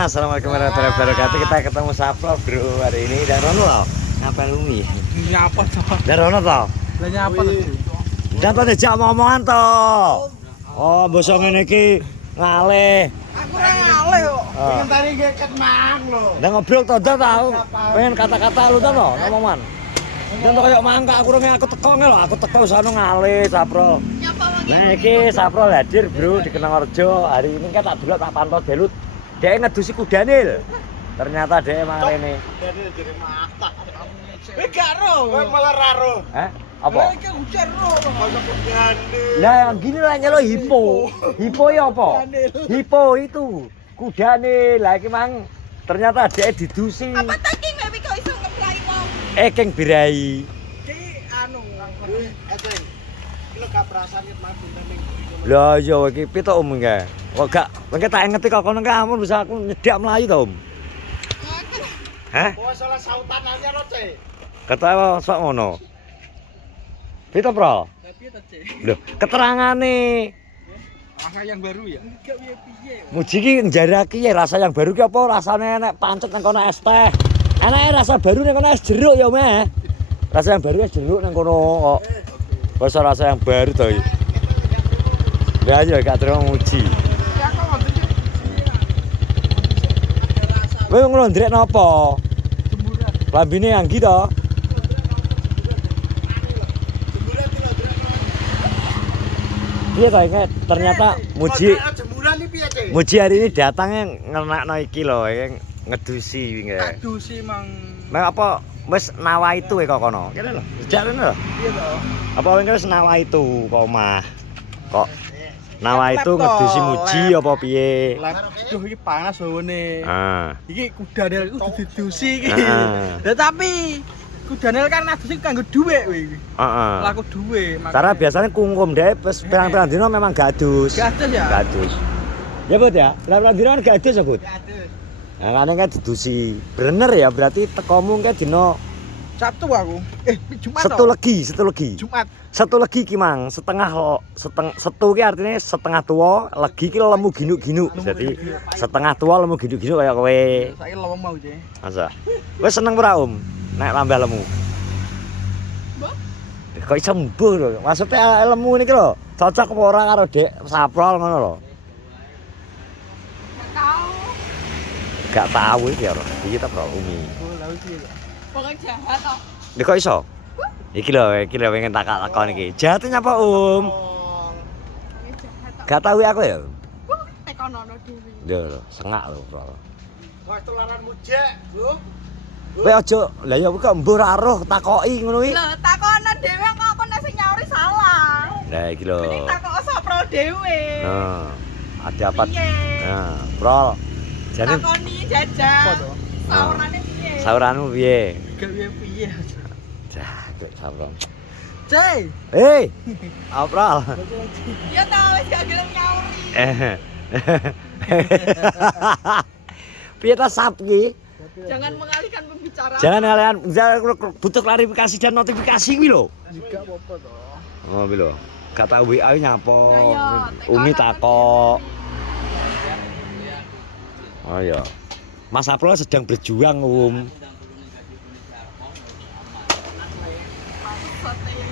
Assalamualaikum warahmatullahi wabarakatuh. Kita ketemu Sapro bro hari ini. Dan Rono loh. Ngapain Umi? Nyapa toh? Dan Rono toh? Lah nyapa toh? Dan toh dijak omongan toh. Oh, bosok ngene iki ngalih. Aku ora ngalih kok. Pengen tadi ngeket mang lho. Dan ngobrol toh tahu. Pengen kata-kata lu toh ngomongan. Dan toh kayak mangka aku rene aku teko lho. Aku teko sono ngalih Sapro. Nah iki Sapro hadir bro di Kenangrejo. Hari ini kan tak delok tak pantau delut. Dia ngedusi kudane lho. Ternyata dia emang rene. Dene jere mata. Gak ro. Kowe malah ra ro. Hah? Apa? Iki ujar ro. Kaya kudane. Lah yang gini lah nyelo hipo. Hipo ya apa? Hipo itu kudane. Lah iki mang ternyata dia didusi. Apa tak ki ngewi kok iso ngeplai wong? Ekeng birai. Ki anu. Ekeng. Ki lo gak perasaan ket mati ning. Lah iya iki pitok enggak. Kok gak mengke tak ngerti kok kono kamu bisa aku nyedak melayu to, Om. Hah? Oh salah sautan aja lo, Cek. Kata sok ngono. Pitok, Bro? Lah piye to, Cek? Lho, keterangane Rasa yang baru ya? Enggak piye-piye. Muji ki njaraki ya rasa yang baru ki apa rasane enek pancet nang kono es teh. Enake rasa baru nang kono es jeruk ya, Meh. Rasa yang baru es jeruk nang kono kok. Wes rasa yang baru to iki. Ya aja gak terima muji. Kowe nglondrek napa? Jemuran. Lambine Anggi to? Iya to iki ternyata Muji Jemuran iki piye, Cek? Muji hari ini datangnya ngenakno iki lho, ngedusi wingi. Aduh sih mang. Mek apa wis nawa itu kok kono. Kene lho, sejak rene lho. Piye to? Apa wis nawa itu kok omah. Kok nawa itu ngedusi Muji apa piye? Duh iki panas bawane. Ah. Iki kudane iku didusi iki. Heeh. Lah tapi kudane kan adusi kanggo dhuwit kowe iki. Heeh. Laku dhuwit. Karena biasanya kungkum deh, pas pirang-pirang dino memang gadus. Gadus ya? Gadus. Ya Bud ya, pirang-pirang dino kan gadus ya Bud. Gadus. Nah kan kan didusi. Bener ya berarti tekomu kan dino Sabtu aku. Jumat. setu legi. Jumat. Satu legi ki mang, setu ki artinya setengah tua, legi ki lemu ginuk-ginuk. Jadi setengah tua lemu ginuk-ginuk kayak kowe. Saiki lawang mau, Cek. Masa. Wes seneng ora Om? Nek tambah lemu. Mbah? Kok iso mbuh lho. Maksudnya lemu niki lho, cocok apa ora karo Dek Saprol ngono lho. Gak tau. Gak tahu iki ya, iki ta Bro Umi. Oh, lha piye kok? Pokoknya jahat kok. Lha kok iso? Iki lho pengen takon iki. Jahat nyapa Om? Pokoknya jahat kok. Gak tahu aku ya. Tekonono dhewe. Lho, sengak lho, Bro. Wes tularanmu, Cek, Bro. Kowe aja, lah ya kok mbuh ra roh takoki ngono iki. Lho, takonan dhewe kok aku nek sing nyauri salah. Lah iki lho. Mending takok Sapro dhewe. Nah, ada apa? Piye? Nah, Bro. Jane Takoni jajah. Apa to? Saurane piye? sauranmu piye? Gak piye-piye. Jah, kok sabrong. Cek. Hei. April. Ya tau wis gak gelem nyauri. Piye ta sap iki? Jangan mengalihkan pembicaraan. Jangan kalian butuh klarifikasi dan notifikasi kuwi lho. Gak apa-apa to. Oh, kuwi lho. Gak tau WA nyapa. Ayo, Umi tekonan takok. Oh iya. Mas April sedang berjuang, Maksudnya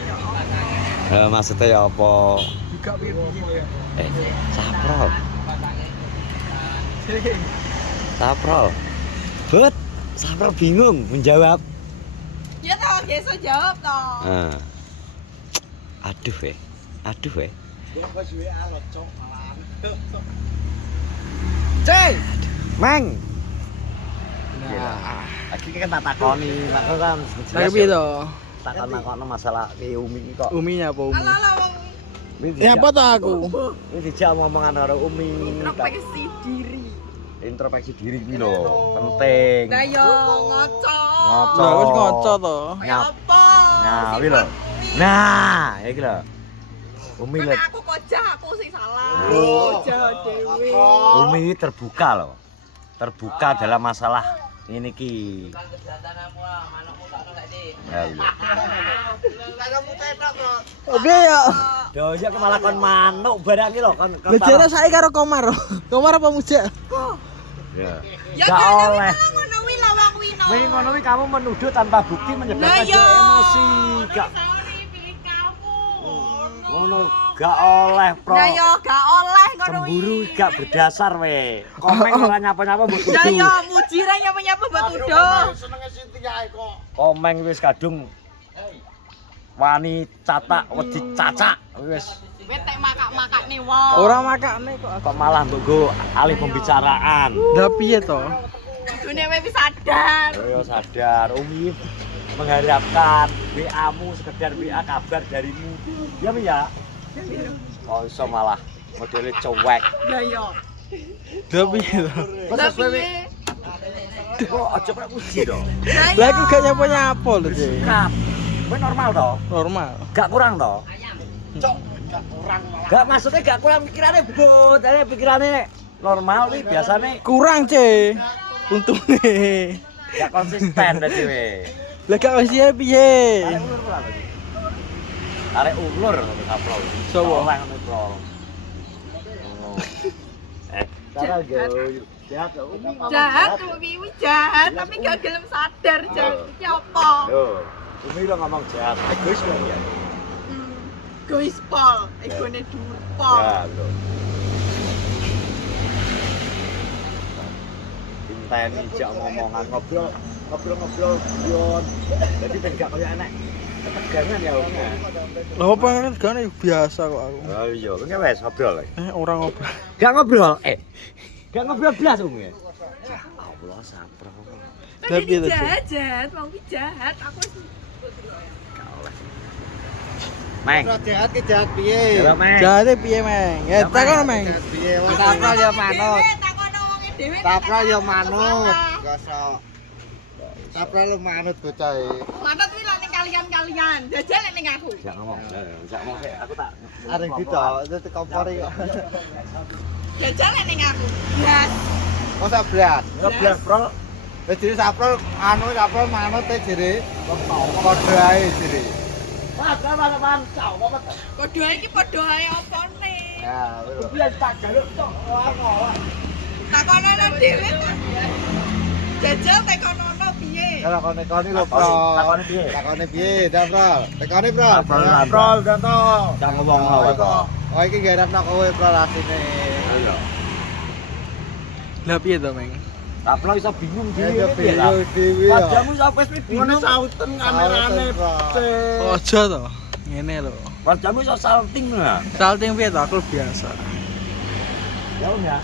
ya Allah. Maksudnya ya apa? Gak piye-piye. Saprol. Cek. Saprol. But, Saprol bingung menjawab. Ya tau geso jawab toh. Aduh weh. Ya wis WA lo, Cok, malah. Cek. Meng. Nah, Lagi kan tak takoni, makanya kan. lha piye to? Takon masalah ke Umi iki kok. Uminya apa Umi? Alah wong Ya apa to aku? Ini dijak ngomongan karo Umi. introspeksi diri. Introspeksi diri iki lho, penting. Lah yo ngoco. Ngoco. Lah wis ngoco to. Kayak apa? Nah, kuwi lho. Nah, iki lho. Umi lho. Karena aku kocak, aku sing salah. Nah. Kocak dewe. Umi ini terbuka loh. Terbuka dalam masalah ini ki. Ya iya. Oke ya. Doya ki malah kon manuk barang iki lho kon. Lah jare saiki karo Komar. Komar apa Mujak? Ya. Ya Gak oleh. ngono kuwi lawang wino. Wih, ngono kuwi kamu menuduh tanpa bukti menyebabkan Lah dia ya. emosi. Gak ngono gak oleh, Pro. Lah ya gak oleh ngono kuwi. Cemburu gak berdasar we. Komen ora nyapa-nyapa mbok Ya tuduh. ya muji ra nyapa-nyapa mbok tuduh. Senenge Sintia kok. Komeng wis kadung wani catak wedi cacak wis. Wis tek makak-makakne wong. Ora makane Kok malah mbok go alih pembicaraan. Lah piye to? Dune wis sadar. Yo sadar, Umi mengharapkan WA-mu sekedar WA kabar darimu. Ya Mi ya. Oh iso malah modelnya cuek. Lah ya. Lah piye to? Lah piye? Kok aja pernah puji dong. Lah aku gak nyapa-nyapa lho, Cek. Kap. Kowe normal toh? Normal. Gak kurang toh? Cok, gak kurang malah. Gak maksudnya gak kurang pikirannya but, ada pikirannya normal nih biasanya Kurang, Cek. Untunge. gak konsisten dadi we. Lah gak wis piye? Arek ulur pula lagi. Arek ulur ngono sapro. Sopo? Orang ngono pro. Cara yo jahat kok. Jahat Umi jahat tapi gak gelem sadar jahat iki apa? Yo, Umi lo ngomong jahat. Egois kan ya. Gois pol, egone dhuwur pol. Ya, bro. Inteni jak ngomongan ngobrol yon. Jadi ben gak kaya anak ketegangan ya Om. Lah apa kan biasa kok aku. Oh iya, kene wes ngobrol. Ora ngobrol. Gak ngobrol, gak ngobrol blas Om ya. Ya Allah sapro. Lah piye to, Cek? Jahat, mau jahat. Aku Meng. Ora jahat ki jahat piye? Ya Meng. Jate piye, Meng? Ya takon, Meng. Jahat piye? Wong Sapra ya manut. takono wonge dhewe. Sapra ya manut. Gosok. Sapra lu manut bocah e. Manut kuwi lek ning kalian-kalian. Jajal lek ning aku. Jak ngomong. Jak ngomong aku tak. Areng dito, itu kompori kok. Jajal lek ning aku. Blas. Oh sak blas. Ngeblas, Bro. Lah jadi Sapra Sapra manut e jere. Padha ae jere. Wah, kawan-kawan, cau apa to? Padha iki padha ae opone. Ya, wis. Biar tak jaluk tok ora. Takono nang dhewe ta. Jajal tekono piye? Kalau kone-kone lho, Bro. Takone piye? Takone piye, dah, Bro? Tekone, Bro. Takone, Bro, ganto. Jak ngomong lho kok. Oh, iki garapno kowe, Bro, rasine. Ayo. Lah piye to, Meng? Taplo iso bingung Ya dhewe. bingung dhewe ya. Padamu sampe wis bingung. sauten kamerane, Bro. Aja to. Ngene lho. Padamu iso salting lah. Salting piye to? Aku biasa. Ya Om ya.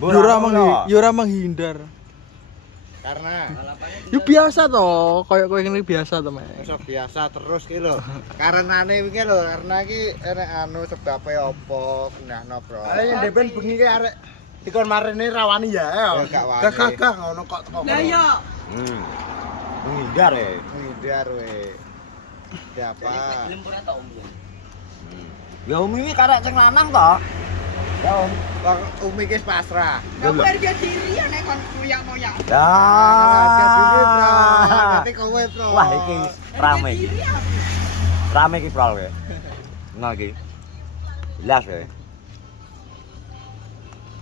Yo ora menghindar. Karena Yo biasa to, koyo ngene biasa to, Meng. iso biasa terus ki lho. Karenane iki lho, karena iki enek anu sebabe apa gunahno, Bro. Ayo ndepen bengi ki arek dikon marine rawani ya. Ya gak wani. Gagah ngono kok teko. Lah ya. Menghindar ya. Ngindar we. Siapa? Ya Om ini karek sing lanang to. Ya Om. Wong Umi ki pasrah. Gak harga diri ya nek kon ngoyak-ngoyak. Ya. Jadi, Bro. Nanti kowe, Bro. Wah iki rame iki. Diri ya. Rame iki prol kowe. Nah iki. Jelas kowe.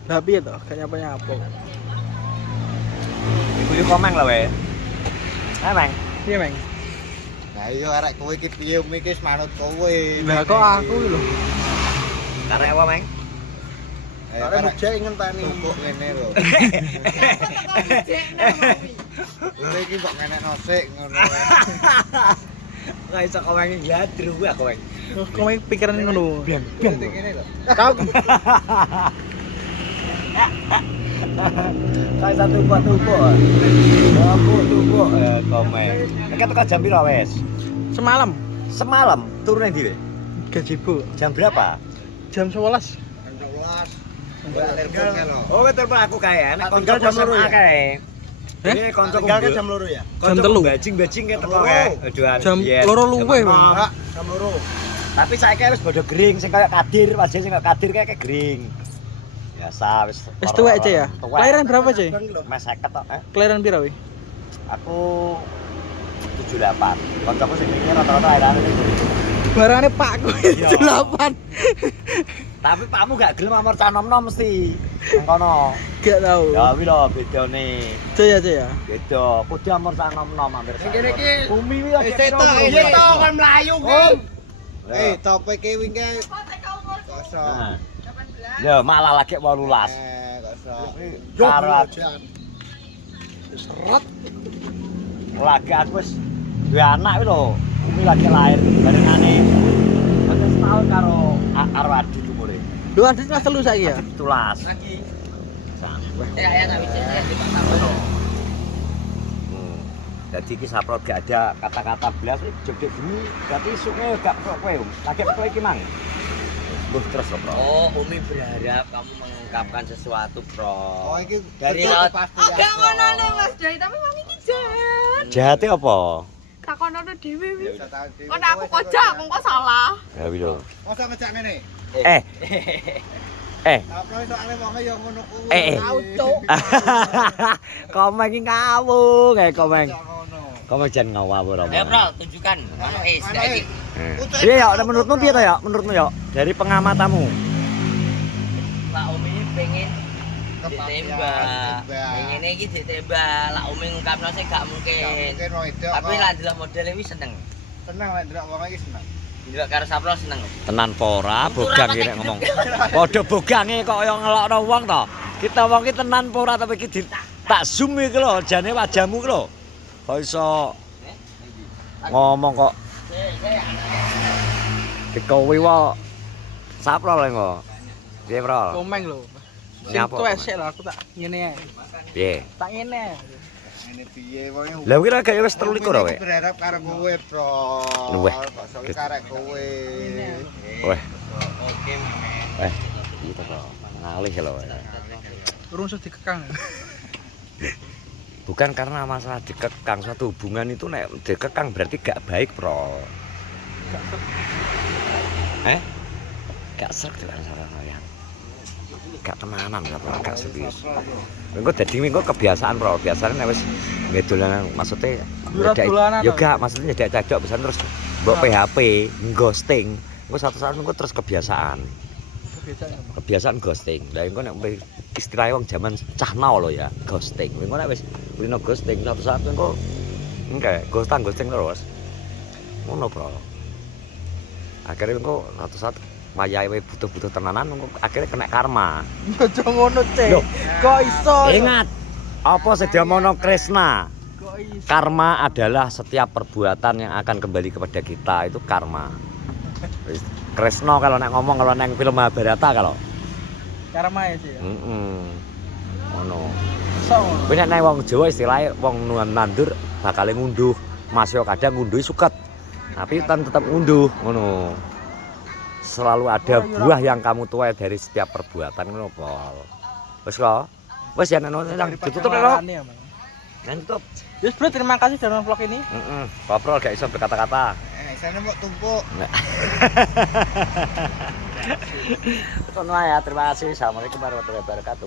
Lah piye to? Gak nyapa-nyapa. Iku yo komeng lho kowe. Meng. Piye, Meng? Nah iya arek kowe iki piye Umi ki wis manut kowe. Lah kok aku lho. Karek apa Meng? Ayo Arek arek mujek ngenteni. tumpuk ngene lho. Lha iki kok ngenekno sik ngono. Ora iso komeng jadru aku Meng. Kok Meng pikiran ngono. Biang Ngene lho. Kayak satu tumpuk. Tumpuk komeng. Nek teko jam piro wes? Semalam Semalam turun nang ndi? gajiku Jam berapa? jam 11. Kowe telepon kan lho. Oh, telepon aku kae, nek Tinggal kanca jam loro SMA ya? kae. Heh? Ini kanca Tinggal ke jam 2 ya. Jam telu. Bajing-bajing ke teko kae. Aduhan. Jam biyen. loro luwih, Jam Bang. enam. Enggak, jam 2. Tapi saiki wis bodo gering sing kaya Kadir, wajah sing kaya Kadir kayak gering. Biasa wis. Wis tuwek aja ya. Tuwek. Kelahiran berapa, Cek? Mes 50 tok, Kelahiran pira wi? Aku 78. Kancaku sing iki rata-rata lahiran itu. Barangane pakku Iya. 78. Tapi pakmu gak gelem amor cah nom-nom mesti. Nang kono. Gak tau. Ya kuwi lho bedane. Jaya. Beda, kudu amor cah nom-nom hampir. Kene iki. Bumi kuwi lagi Iya to kan mlayu kan. Tope ki wingi Kok tek kau umur kosong. 18. Ya malah lagi 18. Kosong. Karo Seret. lagi aku wis duwe anak kuwi lho. Umi lagi lahir barengane. Wis setahun karo Adit umure. Lu Adit kelas 3 saiki ya? 17. Lagi. Ya tak bisa Jadi iki saprot gak ada kata-kata blas jogdek bumi, berarti suke gak kowe. Lagi kowe iki mang. Mbuh terus lho, Bro. Oh, Umi berharap kamu mengungkapkan sesuatu, Bro. Oh iki Dari betul laut. pasti Oh, ya, gak Bro. ngono Mas Jai, tapi mami iki jahat. Jahate apa? Takonono dhewe wi. Bisa tahu dhewe. Kok aku kocak, kok salah. Ya wis lho. Mosok ngejak ngene. Eh. Apa soalnya wonge ya ngono kuwi. Auto. Komeng iki ngawung, komeng. Ngono. Komeng jan ngawur apa. Ayo, Bro, tunjukkan. Mana lagi. Iya ya, menurutmu piye to ya? Menurutmu ya dari pengamatanmu. Lah Umi pengen Kepastian, ditembak. ditembak. Pengen iki ditembak. Lah Umi ngungkapno sih gak mungkin. Mungkin wong itu Tapi lah ndelok modele wis seneng. seneng lek ndelok wong iki seneng. Ndelok karo Sapro seneng. Tenan pora bogang iki nek ngomong. Padha bogange kok kaya ngelokno wong to. Kita wong iki tenan pora tapi iki tak zoom iki lho, jane wajahmu iki lho. Kok iso ngomong kok dikowi wae. Sapro lho kok. Piye, Bro? Komeng lho. Sing Nyapa, tuwek Komeng? sik lho aku tak ngene ae. Piye? Tak ngene. Ngene piye wonge. Lah kira gak wis 23 Umi kowe. iki berharap karo kowe, Bro. Luweh. Kok karek kowe. Weh, Oke, gitu Bro. Ngalih lho. Urung iso dikekang. Bukan karena masalah dikekang, suatu hubungan itu nek dikekang berarti gak baik, Bro. Gak serk dengan sayang. Gak tenanan gak, Bro, gak serius. Mengko dadi mengko kebiasaan, Bro. Biasane nek wis ngedolanan maksudnya Dolanan. yo gak maksudnya nyedak cacok pisan terus mbok PHP, ghosting. Engko satu saat mengko terus kebiasaan. Kebiasaan ghosting. Lah engko nek istilah wong jaman cah now lho ya, ghosting. Engko nek wis kulino ghosting satu saat engko engke ghosting terus. Ngono, Bro. Akhirnya engko satu saat wayahe butuh-butuh tenanan engko akhirnya kena karma. Aja ngono, Cek. Loh. Kok iso? Ingat, apa sedyamono Kresna? Kok iso? Karma adalah setiap perbuatan yang akan kembali kepada kita, itu karma. Kresna kalau nek ngomong kalau neng film Mahabharata kalau. Karma ya sih ya. Ngono. Iso ngono. Kuwi nek wong Jawa istilahnya wong nandur bakal ngunduh. Mas yo kadang ngunduhi suket. Tapi tetap ngunduh ngono. Selalu ada buah yang kamu tuai dari setiap perbuatan ngono, Pol. Wis kok. Wis ya nek ditutup lho. Marane ya, Mang. Nek tutup. Yes, Bro, terima kasih sudah nonton vlog ini. Paprol gak iso berkata-kata. Sana mau tumpuk. Terima kasih. Assalamualaikum warahmatullahi wabarakatuh.